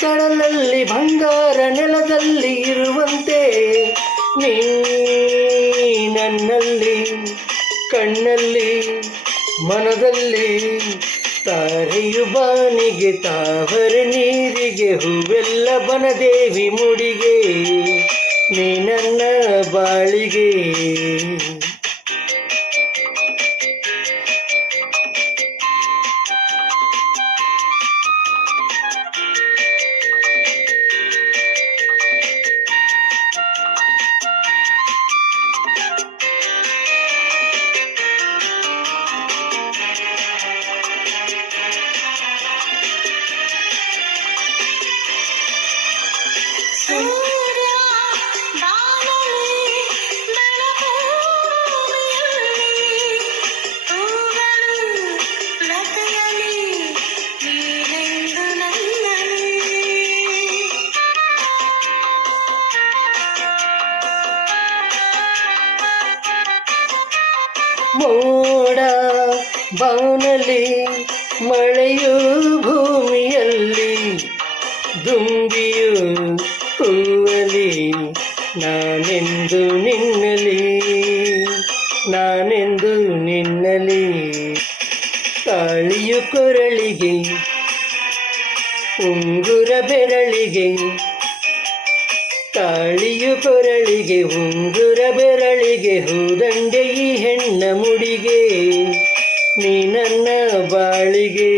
ಕಡಲಲ್ಲಿ ಬಂಗಾರ ನೆಲದಲ್ಲಿ ಇರುವಂತೆ ನೀ ನನ್ನಲ್ಲಿ ಕಣ್ಣಲ್ಲಿ ಮನದಲ್ಲಿ ತಾರೆಯು ಬಾನಿಗೆ ತಾವರೆ ನೀರಿಗೆ ಹೂವೆಲ್ಲ ಬನದೇವಿ ಮುಡಿಗೆ ನೀ ನನ್ನ ಬಾಳಿಗೆ ಮೋಡ ಬಾನಲಿ ಮಳೆಯು ಭೂಮಿಯಲ್ಲಿ ದುಂಬಿಯು ಹೂವಲಿ ನಾನೆಂದು ನಿನ್ನಲಿ ನಾನೆಂದು ನಿನ್ನಲಿ ತಾಳಿಯು ಕೊರಳಿಗೆ ಉಂಗುರ ಬೆರಳಿಗೆ ತಾಳಿಯು ಕೊರಳಿಗೆ ಉಂಗುರ ಬೆರಳಿಗೆ ಹೂದಂಡೆ ಈ ಹೆಣ್ಣ ಮುಡಿಗೆ ನೀ ನನ್ನ ಬಾಳಿಗೆ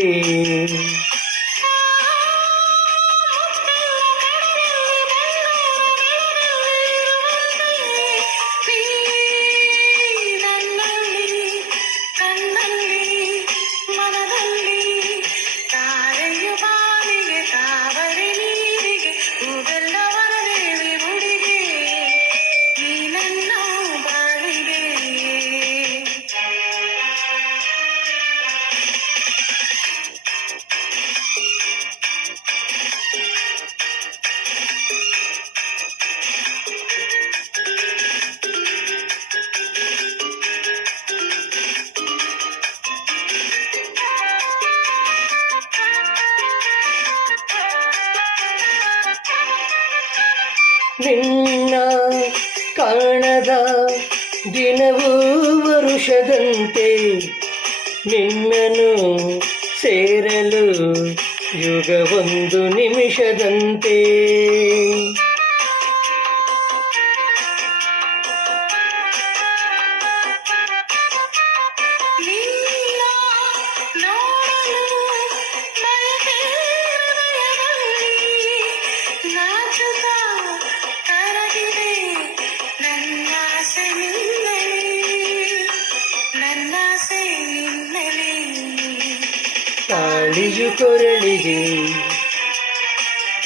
ನಿನ್ನ ಕಾಣದ ದಿನವೂ ವರುಷದಂತೆ ನಿನ್ನನು ಸೇರಲು ಯುಗವೊಂದು ನಿಮಿಷದಂತೆ ತಾಳಿಯು ಕೊರಳಿಗೆ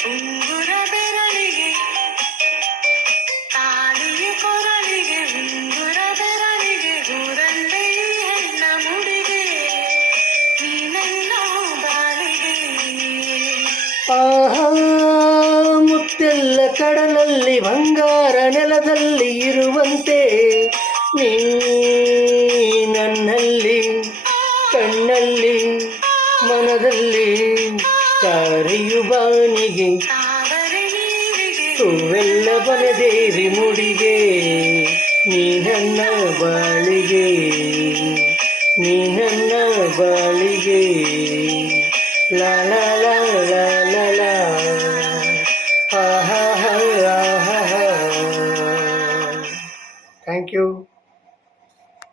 ಉಂಗುರ ಬೆರಳಿಗೆ ತಾಳಿಯು ಕೊರಳಿಗೆ ಉಂಗುರ ಬೆರಳಿಗೆ ಹೂರಂಡೆ ಹೆಣ್ಣ ಮುಡಿಗೆ ನೀ ನನ್ನ ಬಾಳಿಗೆ ಆಹಾ ಮುತ್ತೆಲ್ಲ ಕಡಲಲ್ಲಿ ಬಂಗಾರ ನೆಲದಲ್ಲಿ ಇರುವಂತೆ ನೀ ನನ್ನಲ್ಲಿ ಕಣ್ಣಲ್ಲಿ ಮನದಲ್ಲಿ ತಾರೆಯು ಬಾನಿಗೆ ಹೂವೆಲ್ಲ ಬನದೇವಿ ಮುಡಿಗೆ ನೀ ನನ್ನ ಬಾಳಿಗೆ ನೀ ನನ್ನ ಬಾಳಿಗೆ ಲಾ ಲಾ ಲಾ